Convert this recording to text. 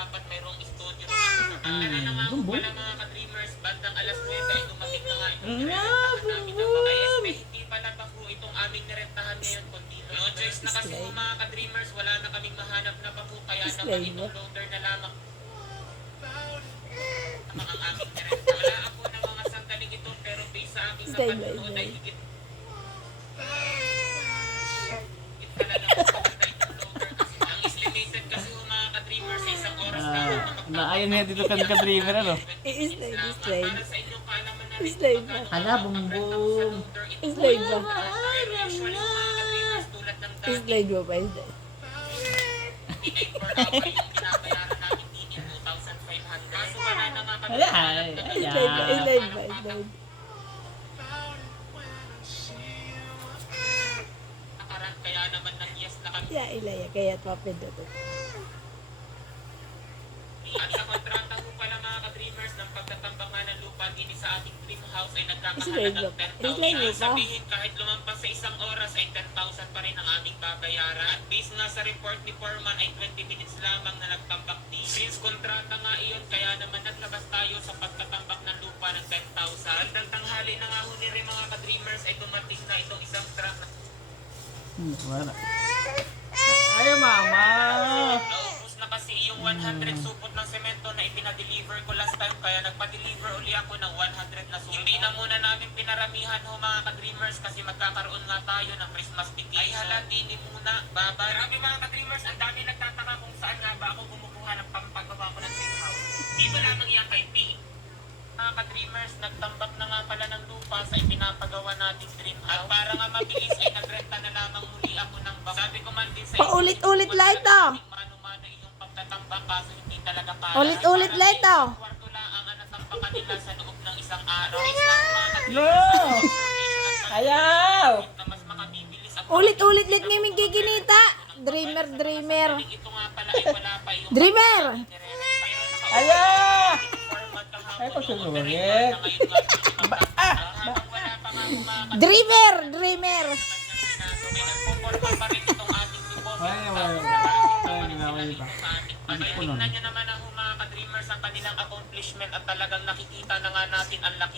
dapat mayroong studio na tala na nga po pala mga ka-dreamers, bandang alas 9 ay dumating na nga itong nirentahan namin ng mga ISP. Hindi pala bako itong aming nirentahan ngayon, kundi no choice na kasi po mga ka-dreamers, wala na kaming mahanap na bako, kaya naman itong loader na lamang ang aming nirenta. Wala ako ng mga sandaling ito, pero based sa aking napanood ay higit pala lang sa maganda itong loader kasi ang is limited kasi mga ka-dreamers sa isang oras lamang na Naayon nga dito kan ka-dreamer, ano? I-slide. para sa inyong kaalaman na rin Slide ba? Hala, bumbong. Slide ba? pero usually mga ka-dreamers tulad ng dati Slide ba pa? Slide. 58 per hour yung binabayaran namin din yung 2,500. Kaso wala na nga kami. Hala, Slide ba? Slide ba? Slide. Nakaran, kaya naman ng yes na kami. Ya, ilaya. Kaya papindot. At sa kontrata ho pala mga ka-dreamers ng pagtatambak nga ng lupa din sa ating dream house ay nagkakahalagang 10,000. Slide ba? Sabihin kahit lumampas sa isang oras ay 10,000 pa rin ang aming babayaran. At based nga sa report ni Foreman ay 20 minutes lamang na nagtambak din. Since kontrata nga iyon, kaya naman naglabas tayo sa pagtatambak ng lupa ng 10,000. Hanggang tanghali na nga ho ni rin mga ka-dreamers ay dumating na itong isang truck na Wala. Ay, mama! naubos na kasi yung 100 supot ng semento na ipinadeliver ko last time, kaya nagpa-deliver uli ako ng 100 na supot. Hindi na muna namin pinaramihan ho mga ka-dreamers kasi magkakaroon nga tayo ng Christmas vacation. Ay hala, dini muna, baba. Marami mga ka-dreamers, ang dami nagtataka kung saan nga ba ako kumukuha ng pampagawa ko ng greenhouse. Dito lamang yan kay P. Mga ka-dreamers, nagtambak na nga pala ng lupa sa ipinapagawa nating greenhouse. At para nga mabilis ay nagrenta na lamang muli ako ng bak. Sabi ko man din sa Paulit-ulit lang ito. mano-mano yung pagtatambak kaso hindi talaga kaya. Ulit-ulit lang ito. Kwarto lang ang natampakan nila sa loob ng isang araw. Isang mga No! Ayaw! na mas makabibilis ang Ulit-ulit lang ngayon giginita. Dreamer, dreamer. ito nga pala ay wala pa yung Dreamer! Ayaw! Ay, Ay, pagsusulit. Wala pa nga mga Dreamer, dreamer. may nagpuporma pa rin itong ating depot. Ay, wala. Ay, naway pa. Tingnan nyo naman ang mga ka-dreamers ang kanilang accomplishment at talagang nakikita na nga natin ang laki